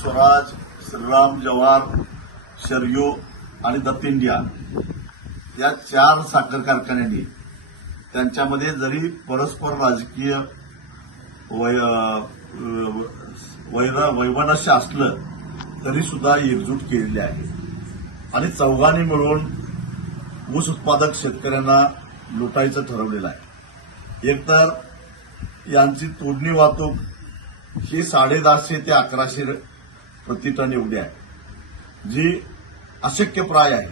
स्वराज, श्रीराम, जवाहर, शरयू आणि दत्त इंडिया या 4 साखर कारखान्यांनी त्यांच्यामध्ये जरी परस्पर राजकीय वैमनस्य असलं तरी सुद्धा एकजूट केलेली आहे आणि चौघांनी मिळून ऊस उत्पादक शेतकऱ्यांना लुटायचं ठरवलेलं आहे. एकतर यांची तोडणी वाहतूक ही 150 ते 1100 प्रतिटन एवढी आहे, जी अशक्यप्राय आहे.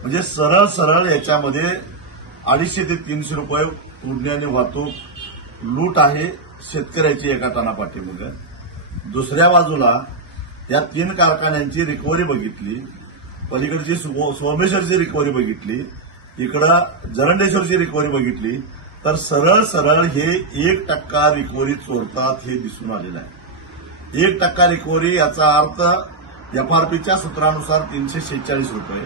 म्हणजे सरळ सरळ याच्यामध्ये 250 ते 300 रुपये तोडणी आणि वाहतूक लूट आहे शेतकऱ्याची एका टनापाठीमागे. दुसऱ्या बाजूला या 3 कारखान्यांची रिकव्हरी बघितली, पलीकडची सोमेश्वरची रिकव्हरी बघितली, इकडं जरंडेश्वरची रिकव्हरी बघितली तर सरळ सरळ हे 1% रिकव्हरी चोरतात हे दिसून आलेलं आहे. 1% रिकव्हरी याचा अर्थ एफआरपीच्या सूत्रानुसार 346 रुपये.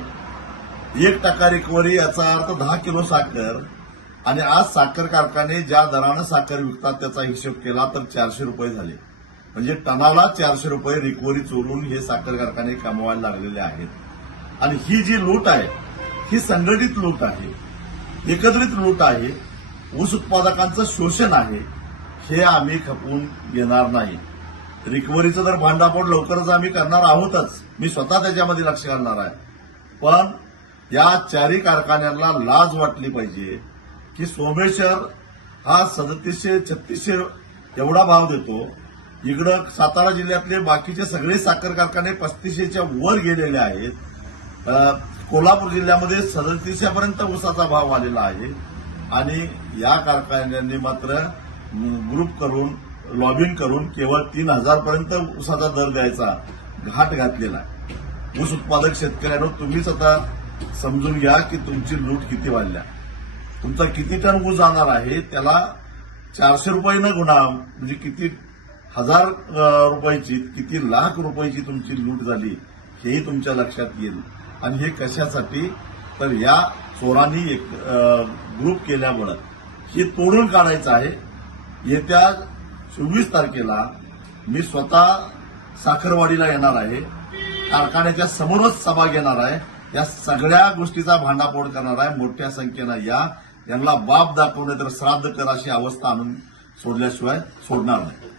1% रिकव्हरी याचा अर्थ 10 किलो साखर आणि आज साखर कारखाने ज्या दरानं साखर विकतात त्याचा हिशोब केला तर 400 रुपये झाले. म्हणजे टनाला 400 रुपये रिकव्हरी चोरून हे साखर कारखाने कमवायला लागलेले आहेत. आणि ही जी लूट आहे ही संघटित लूट आहे, एकत्रित लूट आहे, ऊस उत्पादकांचं शोषण आहे. हे आम्ही खपवून घेणार नाही. रिकव्हरीचं तर भांडाफोड लवकरच आम्ही करणार आहोतच, मी स्वतः त्याच्यामध्ये लक्ष घालणार आहे. पण या 4 कारखान्यांना लाज वाटली पाहिजे की सोमेश्वर हा 3700-3600 एवढा भाव देतो, इकडं सातारा जिल्ह्यातले बाकीचे सगळे साखर कारखाने 3500च्या वर गेलेले आहेत. कोल्हापूर जिल्ह्यामध्ये 3700 पर्यंत ऊसाचा भाव आलेला आहे आणि या कारखान्यांनी मात्र ग्रुप करून लॉबिंग करून केवळ 3000 पर्यंत ऊसाचा दर द्यायचा घाट घातलेला आहे. ऊस उत्पादक शेतकऱ्यांनो, तुम्हीच आता समजून घ्या की तुमची लूट किती वाढल्या. तुमचा किती टन ऊस जाणार आहे त्याला 400 रुपये न गुणा, म्हणजे किती 1000 रुपयाची, किती लाख रुपयाची तुमची लूट झाली हेही तुमच्या लक्षात येईल. आणि हे कशासाठी तर या चोरांनी एक ग्रुप केल्यामुळं हे तोडून काढायचं आहे. येत्या 24 तारखेला मी स्वतः साखरवाडीला येणार आहे, कारखान्याच्या समोरच सभा घेणार आहे, या सगळ्या गोष्टीचा भांडाफोड करणार आहे. मोठ्या संख्येनं यांना बाप दाखवणे तर श्राद्ध कर अशी अवस्था आणून सोडल्याशिवाय सोडणार नाही.